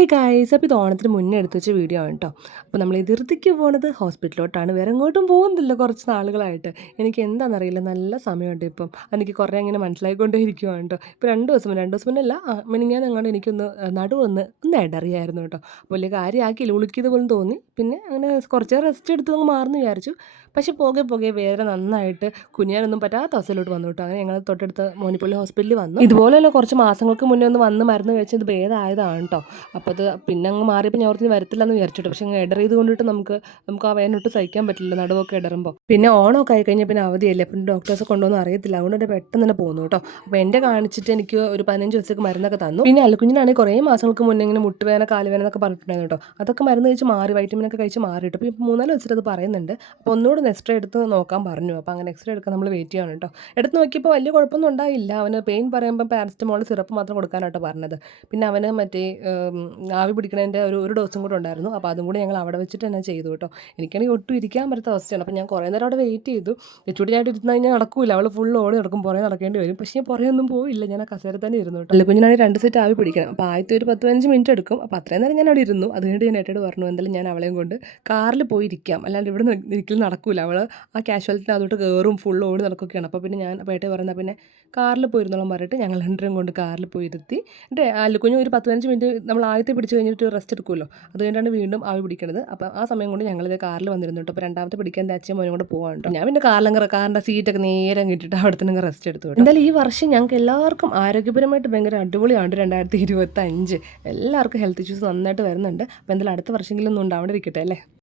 ഈ ഗായ്സ് അപ്പോൾ ഇത് ഓണത്തിന് മുന്നേ എടുത്ത് വെച്ച വീഡിയോ ആണ് കേട്ടോ അപ്പോൾ നമ്മൾ എതിർത്തിക്ക് പോണത് ഹോസ്പിറ്റലിലോട്ടാണ്. വേറെ എങ്ങോട്ടും പോകുന്നില്ല കുറച്ച് നാളുകളായിട്ട്. എനിക്ക് എന്താണെന്നറിയില്ല നല്ല സമയമുണ്ട് ഇപ്പം. എനിക്ക് കുറേ അങ്ങനെ മനസ്സിലായിക്കൊണ്ടേ ഇരിക്കുവാണ് കേട്ടോ ഇപ്പോൾ രണ്ട് ദിവസം രണ്ട് ദിവസം മുന്നല്ല മിനിങ്ങാൻ അങ്ങോട്ട് എനിക്കൊന്ന് നടുവൊന്ന് ഒന്ന് ഇടറിയായിരുന്നു കേട്ടോ അപ്പോൾ വലിയ കാര്യമാക്കിയില്ല ഉളുക്കിയത് പോലും തോന്നി. പിന്നെ അങ്ങനെ കുറച്ച് റെസ്റ്റ് എടുത്ത് അങ്ങ് മാറുന്നു വിചാരിച്ചു. പക്ഷെ പോകെ പോകെ വേറെ നന്നായിട്ട് കുഞ്ഞാനൊന്നും പറ്റാത്ത അവസ്ഥയിലോട്ട് വന്നു കേട്ടോ അങ്ങനെ ഞങ്ങൾ തൊട്ടടുത്ത് മോനിപ്പള്ളി ഹോസ്പിറ്റലിൽ വന്നു. ഇതുപോലെ തന്നെ കുറച്ച് മാസങ്ങൾക്ക് മുന്നേ ഒന്ന് വന്ന് മരുന്ന് കഴിച്ചത് ഭേദമായതാണ് കേട്ടോ അപ്പോൾ അത് പിന്നെ അങ്ങ് മാറിയപ്പോൾ ഞാൻ ഓർത്തിന് വരത്തില്ല എന്ന് വിചാരിച്ചിട്ട്. പക്ഷേ അങ്ങ് ഇടർ ചെയ്ത് കൊണ്ടിട്ട് നമുക്ക് നമുക്ക് ആ വേനൊട്ട് സഹിക്കാൻ പറ്റില്ല നടുവൊക്കെ ഇടറുമ്പോൾ പിന്നെ ഓണമൊക്കെ ആയി കഴിഞ്ഞാൽ പിന്നെ അവധിയല്ലേ അപ്പം ഡോക്ടേഴ്സ് കൊണ്ടുവന്ന് അറിയത്തില്ല. അതുകൊണ്ട് തന്നെ പെട്ടെന്ന് തന്നെ പോകുന്നു കേട്ടോ. അപ്പോൾ എന്റെ കാണിച്ചിട്ട് എനിക്ക് ഒരു പതിനഞ്ച് ദിവസത്തേക്ക് മരുന്നൊക്കെ തന്നു. പിന്നെ അലക്കുഞ്ഞിനാണെങ്കിൽ കുറേ മാസങ്ങൾക്ക് മുന്നേ ഇങ്ങനെ മുട്ടുവേന കാലുവേന എന്നൊക്കെ പറഞ്ഞിട്ടുണ്ടായിരുന്നു കേട്ടോ. അതൊക്കെ മരുന്ന് കഴിച്ച് മാറി വൈറ്റമിനൊക്കെ കഴിച്ച് മാറി കേട്ടോ. അപ്പോൾ മൂന്നാൽ ദിവസത്തിൽ അത് പറയുന്നുണ്ട്. അപ്പോൾ ഒന്നുകൂടെ എക്സ്റേ എടുത്ത് നോക്കാൻ പറഞ്ഞു. അപ്പോൾ അങ്ങനെ എക്സ്റേ എടുക്കാൻ നമ്മൾ വെയിറ്റ് ചെയ്യണം കേട്ടോ. എടുത്ത് നോക്കിയപ്പോൾ വലിയ കുഴപ്പമൊന്നും ഉണ്ടായില്ല. അവന് പെയിൻ പറയുമ്പോൾ പാരസ്റ്റമോൾ സിറപ്പ് മാത്രം കൊടുക്കാനാട്ടോ പറഞ്ഞത്. പിന്നെ അവന് മറ്റേ ആവി പിടിക്കണതിന്റെ ഒരു ഒരു ഡോസും കൂടെ ഉണ്ടായിരുന്നു. അപ്പോൾ അതും കൂടി ഞങ്ങൾ അവിടെ വെച്ചിട്ട് തന്നെ ചെയ്തു കേട്ടോ. എനിക്കാണെങ്കിൽ ഒട്ടും ഇരിക്കാൻ പറ്റാത്ത അവസ്ഥയാണ്. അപ്പോൾ ഞാൻ കുറേ നേരം അവിടെ വെയിറ്റ് ചെയ്തു. ചുടിയായിട്ട് ഇരുന്ന് കഴിഞ്ഞാൽ നടക്കൂല. അവൾ ഫുൾ ഓടി നടക്കും. പുറകെ നടക്കേണ്ടി വരും. പക്ഷേ ഞാൻ പുറകെ ഒന്നും പോയില്ല. ഞാൻ ആ കസേര തന്നെ ഇരുന്നു കേട്ടോ. അല്ല ഞാൻ രണ്ട് സെറ്റ് ആവി പിടിക്കണം. അപ്പോൾ ആദ്യത്തെ ഒരു പത്ത് പതിനഞ്ച് മിനിറ്റ് എടുക്കും. അപ്പോൾ അത്രയും നേരം ഞാൻ അവിടെ ഇരുന്നു. അത് കഴിഞ്ഞിട്ട് ഞാൻ ഏട്ടോട് പറഞ്ഞു എന്തായാലും ഞാൻ അവളെയും കൊണ്ട് കാറിൽ പോയി ഇരിക്കാം. അല്ലാണ്ട് ഇവിടെ ഒരിക്കലും നടക്കൂല. അവൾ ആ കാശ്വാലിറ്റി അതോട്ട് കയറും ഫുൾ ഓടി നടക്കുകയാണ്. അപ്പോൾ പിന്നെ ഞാൻ അപ്പോൾ ഏറ്റവും പറയുന്നത് പിന്നെ കാറിൽ പോയിരുന്നോളം പറഞ്ഞിട്ട് ഞങ്ങൾ രണ്ടുപേരും കൊണ്ട് കാറിൽ പോയിരുത്തി. ഇരുത്തി അല്ല കുഞ്ഞു ഒരു പത്ത് പതിനഞ്ച് മിനിറ്റ് നമ്മൾ ആദ്യത്തെ പിടിച്ച് കഴിഞ്ഞിട്ട് റെസ്റ്റ് എടുക്കുമല്ലോ. അത് കഴിഞ്ഞിട്ടാണ് വീണ്ടും ആവി പിടിക്കണത്. അപ്പോൾ ആ സമയം കൊണ്ട് ഞങ്ങളിത് കാറിൽ വന്നിരുന്നു കേട്ടോ. അപ്പോൾ രണ്ടാമത്തെ പിടിക്കാൻ എന്റെ അച്ഛൻ മോനും കൂടെ പോകാൻ കേട്ടോ. ഞാൻ പിന്നെ കാറിലങ്ങ് കാറിന്റെ സീറ്റൊക്കെ നേരെ കിട്ടിയിട്ട് അവിടെ തന്നെ റെസ്റ്റ് എടുത്തു കേട്ടോ. എന്തായാലും ഈ വർഷം ഞങ്ങൾക്ക് എല്ലാവർക്കും ആരോഗ്യപരമായിട്ട് ഭയങ്കര അടിപൊളിയാണ് രണ്ടായിരത്തി ഇരുപത്തഞ്ച്. എല്ലാവർക്കും ഹെൽത്ത് ഇഷ്യൂസ് നന്നായിട്ട് വരുന്നുണ്ട്. അപ്പോൾ എന്തായാലും അടുത്ത വർഷമെങ്കിലും ഒന്നും ഉണ്ടാവാണ്ടിരിക്കട്ടെ അല്ലേ?